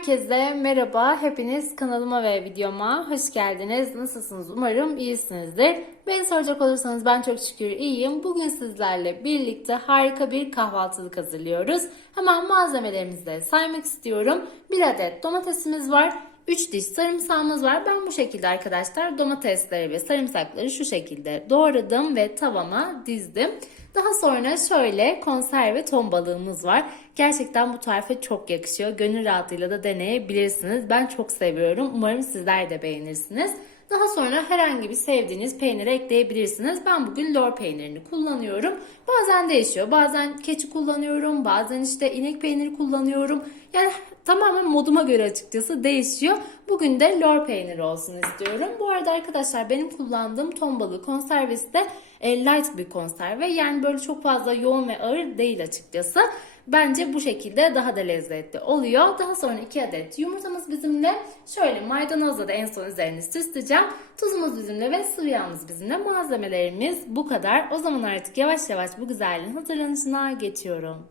Herkese merhaba. Hepiniz kanalıma ve videoma hoş geldiniz. Nasılsınız? Umarım iyisinizdir. Beni soracak olursanız ben çok şükür iyiyim. Bugün sizlerle birlikte harika bir kahvaltılık hazırlıyoruz. Hemen malzemelerimizi de saymak istiyorum. Bir adet domatesimiz var. 3 diş sarımsağımız var. Ben bu şekilde arkadaşlar domatesleri ve sarımsakları şu şekilde doğradım ve tavama dizdim. Daha sonra şöyle konserve ton balığımız var. Gerçekten bu tarife çok yakışıyor. Gönül rahatlığıyla da deneyebilirsiniz. Ben çok seviyorum. Umarım sizler de beğenirsiniz. Daha sonra herhangi bir sevdiğiniz peyniri ekleyebilirsiniz. Ben bugün lor peynirini kullanıyorum. Bazen değişiyor. Bazen keçi kullanıyorum. Bazen işte inek peyniri kullanıyorum. Yani tamamen moduma göre açıkçası değişiyor. Bugün de lor peyniri olsun istiyorum. Bu arada arkadaşlar benim kullandığım ton balığı konservesi de e, light bir konserve. Yani böyle çok fazla yoğun ve ağır değil açıkçası. Bence bu şekilde daha da lezzetli oluyor. Daha sonra 2 adet yumurtamız bizimle. Şöyle maydanozla da en son üzerini süsleyeceğim. Tuzumuz bizimle ve sıvı yağımız bizimle. Malzemelerimiz bu kadar. O zaman artık yavaş yavaş bu güzelliğin hazırlanışına geçiyorum.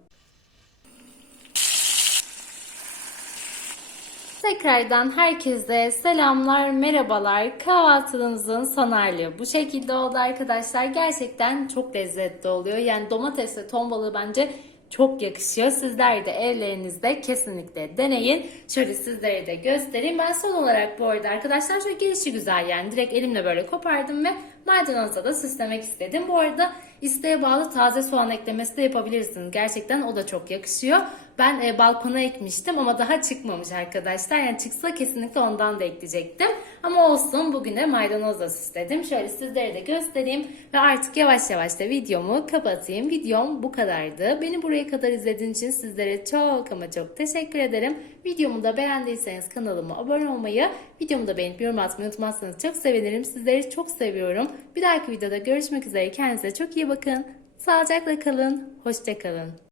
Tekrardan herkese selamlar, merhabalar. Kahvaltınızın son hali bu şekilde oldu arkadaşlar. Gerçekten çok lezzetli oluyor. Yani domates ve ton balığı bence çok yakışıyor. Sizler de evlerinizde kesinlikle deneyin. Şöyle sizlere de göstereyim. Ben son olarak bu arada arkadaşlar şöyle gelişi güzel yani direkt elimle böyle kopardım ve maydanozla da süslemek istedim. Bu arada isteğe bağlı taze soğan eklemesi de yapabilirsiniz. Gerçekten o da çok yakışıyor. Ben e, balkona ekmiştim ama daha çıkmamış arkadaşlar. Yani çıksa kesinlikle ondan da ekleyecektim. Ama olsun bugüne maydanozla süsledim. Şöyle sizlere de göstereyim ve artık yavaş yavaş da videomu kapatayım. Videom bu kadardı. Beni buraya kadar izlediğiniz için sizlere çok ama çok teşekkür ederim. Videomu da beğendiyseniz kanalıma abone olmayı, videomu da beğenip yorum atmayı unutmazsanız çok sevinirim. Sizleri çok seviyorum. Bir dahaki videoda görüşmek üzere. Kendinize çok iyi bakın. Sağlıcakla kalın. Hoşçakalın.